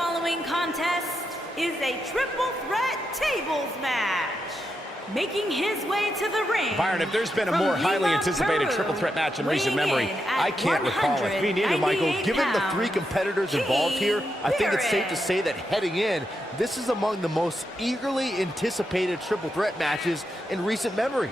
following contest is a triple threat tables match. Making his way to the ring. Byron, if there's been a more highly anticipated triple threat match in recent memory, I can't recall it. Me neither, Michael. Given the three competitors involved here, I think it's safe to say that heading in, this is among the most eagerly anticipated triple threat matches in recent memory.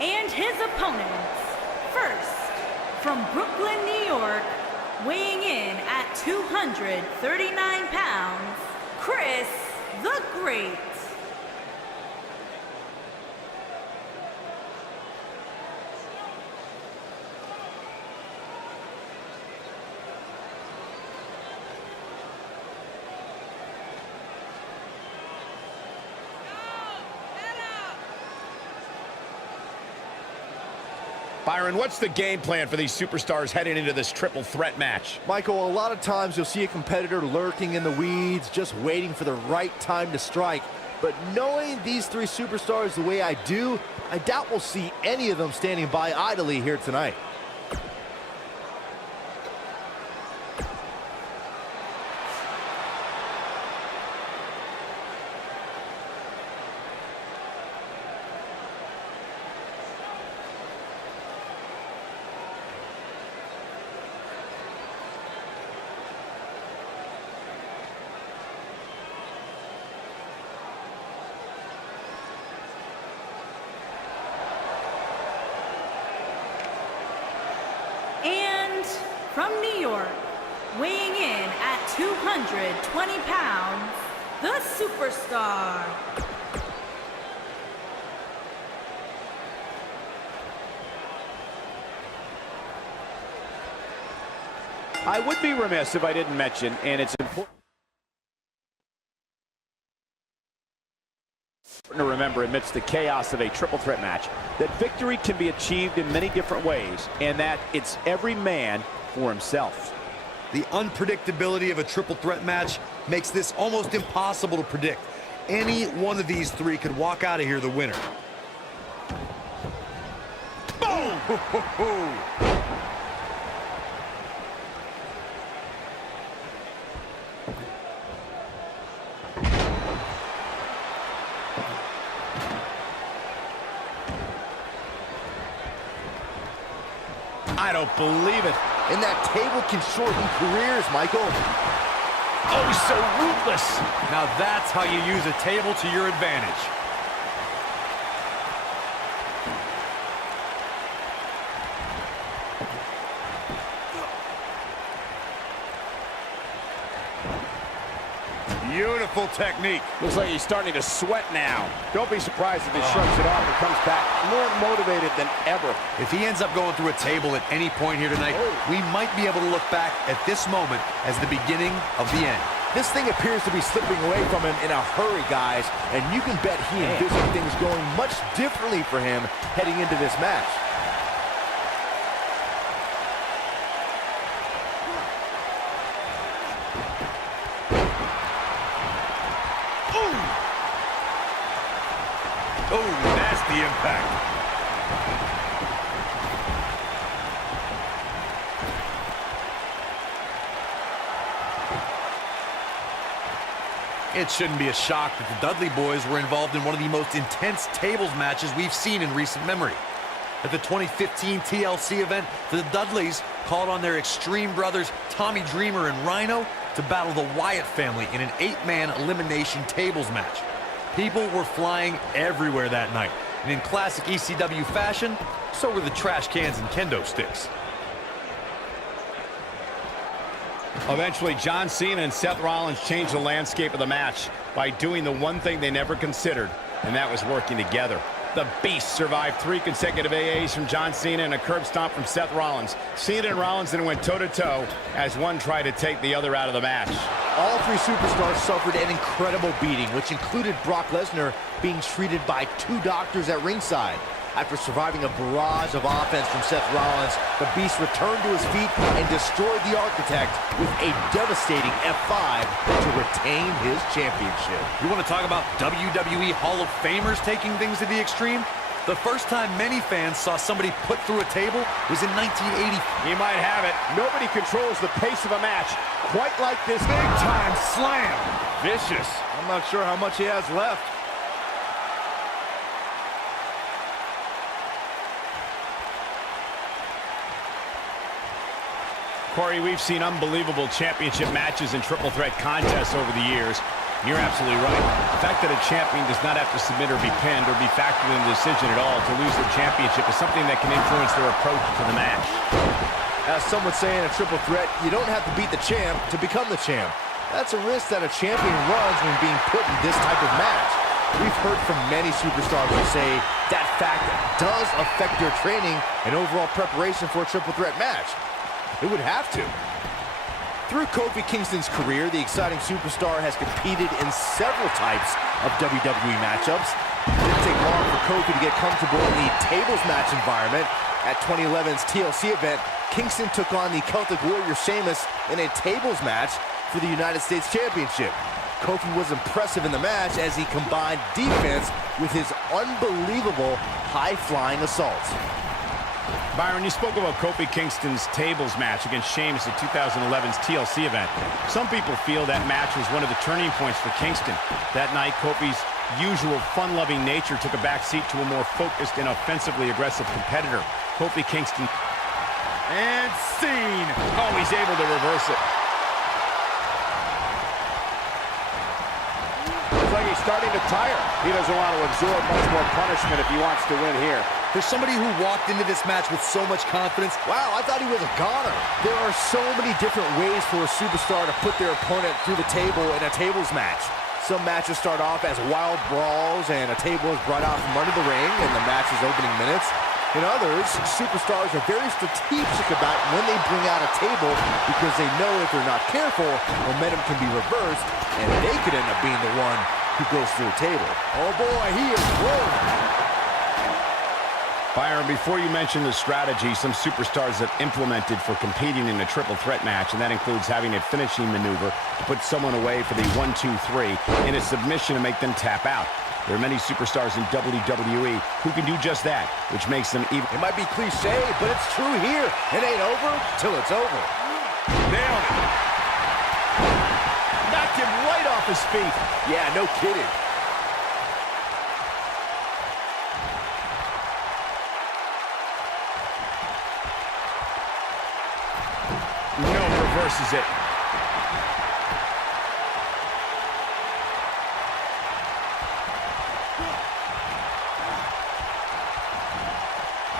And his opponents, first, from Brooklyn, New York, weighing in at 239 pounds, Chris the Great. Byron, what's the game plan for these superstars heading into this triple threat match? Michael, a lot of times you'll see a competitor lurking in the weeds, just waiting for the right time to strike. But knowing these three superstars the way I do, I doubt we'll see any of them standing by idly here tonight. And from New York, weighing in at 220 pounds, the superstar. I would be remiss if I didn't mention, and it's important to remember amidst the chaos of a triple threat match, that victory can be achieved in many different ways, and that it's every man for himself. The unpredictability of a triple threat match makes this almost impossible to predict. Any one of these three could walk out of here the winner. Boom! I don't believe it. And that table can shorten careers, Michael. Oh, he's so ruthless. Now that's how you use a table to your advantage. Beautiful technique. Looks like he's starting to sweat now. Don't be surprised if he shrugs it off and comes back more motivated than ever. If he ends up going through a table at any point here tonight, we might be able to look back at this moment as the beginning of the end. This thing appears to be slipping away from him in a hurry, guys, and you can bet he envisioned things going much differently for him heading into this match. Oh, nasty impact. It shouldn't be a shock that the Dudley boys were involved in one of the most intense tables matches we've seen in recent memory. At the 2015 TLC event, the Dudleys called on their Extreme brothers Tommy Dreamer and Rhino to battle the Wyatt family in an 8-man elimination tables match. People were flying everywhere that night, and in classic ECW fashion, so were the trash cans and kendo sticks. Eventually, John Cena and Seth Rollins changed the landscape of the match by doing the one thing they never considered, and that was working together. The Beast survived 3 consecutive AAs from John Cena and a curb stomp from Seth Rollins. Cena and Rollins then went toe-to-toe as one tried to take the other out of the match. All 3 superstars suffered an incredible beating, which included Brock Lesnar being treated by 2 doctors at ringside. After surviving a barrage of offense from Seth Rollins, the Beast returned to his feet and destroyed the Architect with a devastating F5 to retain his championship. You want to talk about WWE Hall of Famers taking things to the extreme? The first time many fans saw somebody put through a table was in 1980. He might have it. Nobody controls the pace of a match quite like this. Big time slam. Vicious. I'm not sure how much he has left. Corey, we've seen unbelievable championship matches and triple threat contests over the years. You're absolutely right. The fact that a champion does not have to submit or be pinned or be factored in the decision at all to lose their championship is something that can influence their approach to the match. As some would say in a triple threat, you don't have to beat the champ to become the champ. That's a risk that a champion runs when being put in this type of match. We've heard from many superstars who say that fact does affect their training and overall preparation for a triple threat match. It would have to. Through Kofi Kingston's career, the exciting superstar has competed in several types of WWE matchups. It didn't take long for Kofi to get comfortable in the tables match environment. At 2011's TLC event, Kingston took on the Celtic Warrior Sheamus in a tables match for the United States Championship. Kofi was impressive in the match as he combined defense with his unbelievable high-flying assaults. Byron, you spoke about Kofi Kingston's tables match against Sheamus at 2011's TLC event. Some people feel that match was one of the turning points for Kingston. That night, Kofi's usual fun-loving nature took a backseat to a more focused and offensively aggressive competitor. Kofi Kingston. And seen. Oh, he's able to reverse it. Looks like he's starting to tire. He doesn't want to absorb much more punishment if he wants to win here. For somebody who walked into this match with so much confidence, wow, I thought he was a goner. There are so many different ways for a superstar to put their opponent through the table in a tables match. Some matches start off as wild brawls and a table is brought out from under the ring in the match's opening minutes. In others, superstars are very strategic about when they bring out a table because they know if they're not careful, momentum can be reversed and they could end up being the one who goes through the table. Oh boy, he is rolling. Byron, before you mention the strategy some superstars have implemented for competing in a triple threat match, and that includes having a finishing maneuver to put someone away for the 1-2-3 in a submission to make them tap out. There are many superstars in WWE who can do just that, which makes them even... It might be cliche, but it's true here. It ain't over till it's over. Nailed it. Knocked him right off his feet. Yeah, no kidding. No, reverses it.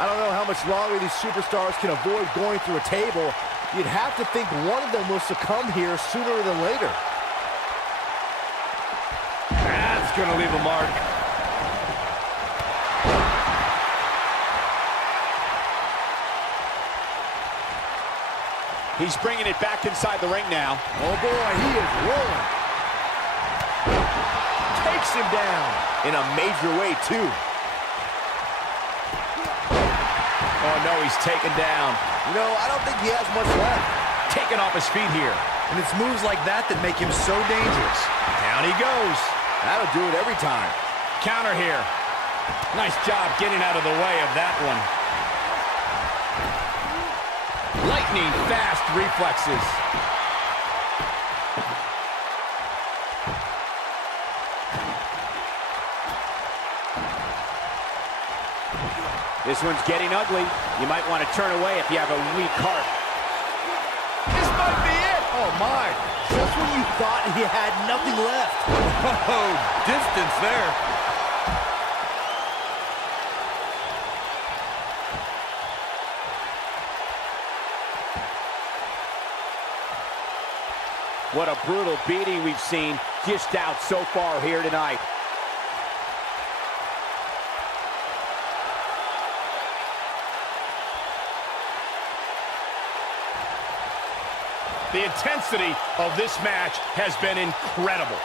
I don't know how much longer these superstars can avoid going through a table. You'd have to think one of them will succumb here sooner than later. That's going to leave a mark. He's bringing it back inside the ring now. Oh boy, he is rolling. Takes him down in a major way too. Oh no, he's taken down. You know, I don't think he has much left. Taken off his feet here. and it's moves like that that make him so dangerous. Down he goes. That'll do it every time. Counter here. Nice job getting out of the way of that one. Lightning fast reflexes. This one's getting ugly. You might want to turn away if you have a weak heart. This might be it. Oh, my. Just when you thought he had nothing left. Oh, distance there. What a brutal beating we've seen dished out so far here tonight. The intensity of this match has been incredible.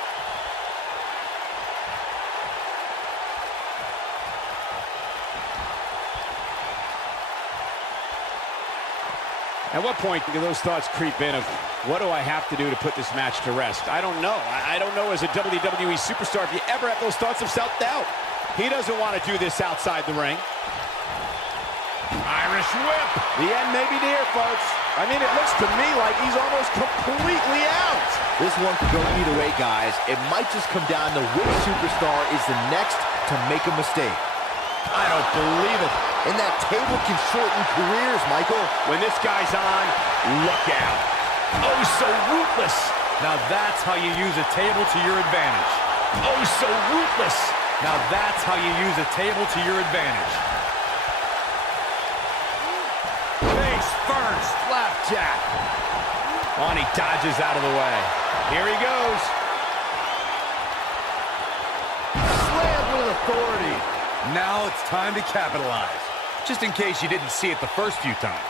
At what point do those thoughts creep in of, what do I have to do to put this match to rest? I don't know. I don't know as a WWE superstar if you ever have those thoughts of self-doubt. He doesn't want to do this outside the ring. Irish whip. The end may be near, folks. I mean, it looks to me like he's almost completely out. This one could go either way, guys. It might just come down to which superstar is the next to make a mistake. I don't believe it. And that table can shorten careers, Michael. When this guy's on, look out. Oh, so ruthless. Now that's how you use a table to your advantage. Oh, so ruthless. Now that's how you use a table to your advantage. Face first, flapjack. Oh, and he dodges out of the way. Here he goes. Slammed with authority. Now it's time to capitalize. Just in case you didn't see it the first few times.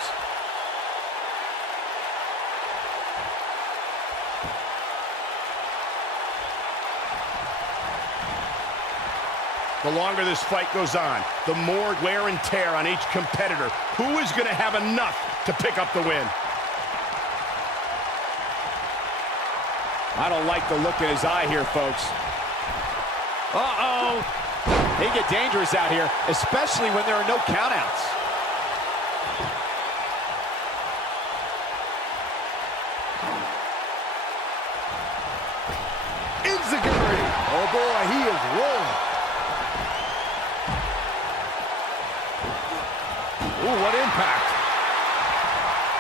The longer this fight goes on, the more wear and tear on each competitor. Who is going to have enough to pick up the win? I don't like the look in his eye here, folks. Uh-oh. They get dangerous out here, especially when there are no countouts. Enziguri. Oh boy, he is rolling. Ooh, what impact.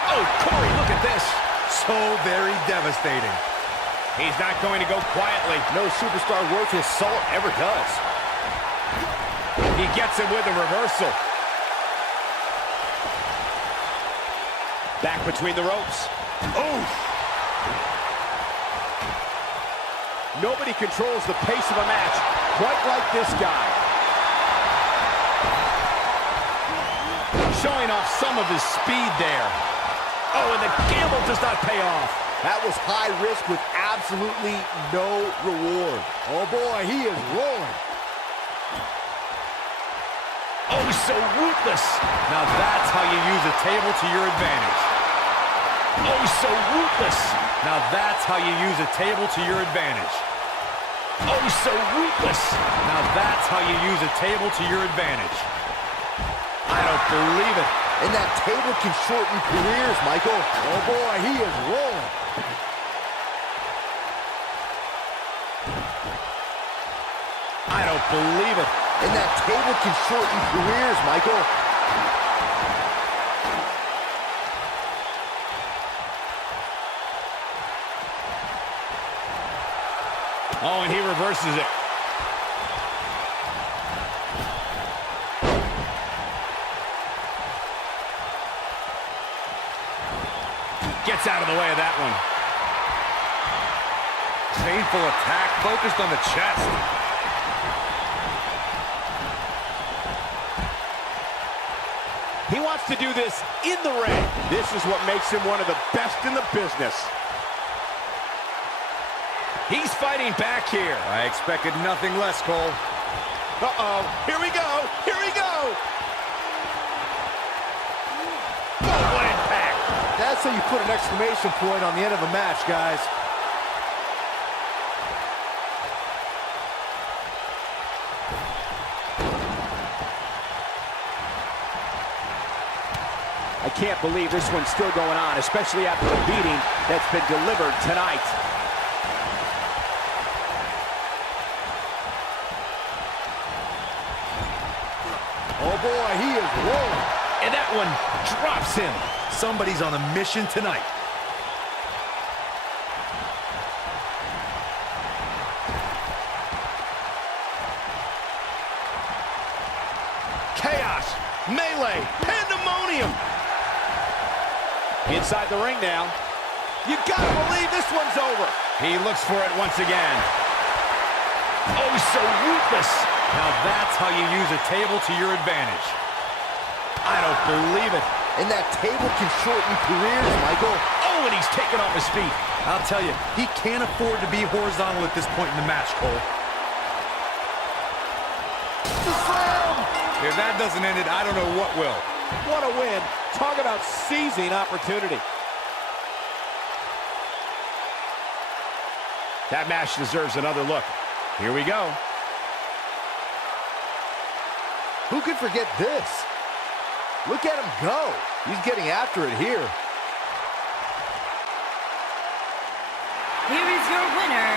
Oh, Corey, look at this. So very devastating. He's not going to go quietly. No superstar worth his salt ever does. He gets it with a reversal. Back between the ropes. Oh! Nobody controls the pace of a match quite like this guy. Showing off some of his speed there. Oh, and the gamble does not pay off. That was high risk with absolutely no reward. Oh boy, he is rolling. Oh, so ruthless. Now that's how you use a table to your advantage. Oh, so ruthless. Now that's how you use a table to your advantage. Oh, so ruthless. Now that's how you use a table to your advantage. I don't believe it. And that table can shorten careers, Michael. Oh boy, he is rolling. I don't believe it. And that table can shorten careers, Michael. Oh, and he reverses it. Gets out of the way of that one. Painful attack focused on the chest. He wants to do this in the ring. This is what makes him one of the best in the business. He's fighting back here. I expected nothing less, Cole. Uh-oh. Here we go. Here we go. Oh, what impact. That's how you put an exclamation point on the end of a match, guys. I can't believe this one's still going on, especially after the beating that's been delivered tonight. Oh boy, he is rolling. And that one drops him. Somebody's on a mission tonight. Chaos, melee, pandemonium. Inside the ring now. You gotta believe this one's over. He looks for it once again. Oh, so ruthless. Now that's how you use a table to your advantage. I don't believe it. And that table can shorten careers, Michael. Oh, and he's taken off his feet. I'll tell you, he can't afford to be horizontal at this point in the match, Cole. The slam! If that doesn't end it, I don't know what will. What a win. Talk about seizing opportunity. That match deserves another look. Here we go. Who could forget this? Look at him go. He's getting after it here. Here is your winner,